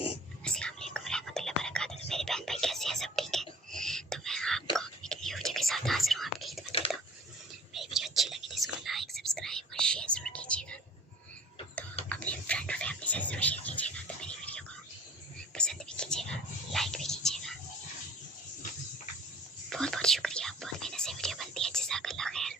अस्सलाम वालेकुम रहमतुल्लाहि व बरकातहू। मेरे बहन भाई कैसे हैं? सब ठीक है? तो मैं आपको एक न्यू वीडियो के साथ हाजिर हूँ आपकी खिदमत में। तो मेरी वीडियो अच्छी लगी तो इसको लाइक, सब्सक्राइब और शेयर ज़रूर कीजिएगा। तो अपने फ्रेंड और फैमिली से ज़रूर शेयर कीजिएगा। तो मेरी वीडियो को पसंद भी कीजिएगा, लाइक भी कीजिएगा। बहुत बहुत शुक्रिया, बहुत मेहनत से वीडियो बनती है। जज़ाकल्लाह खैर।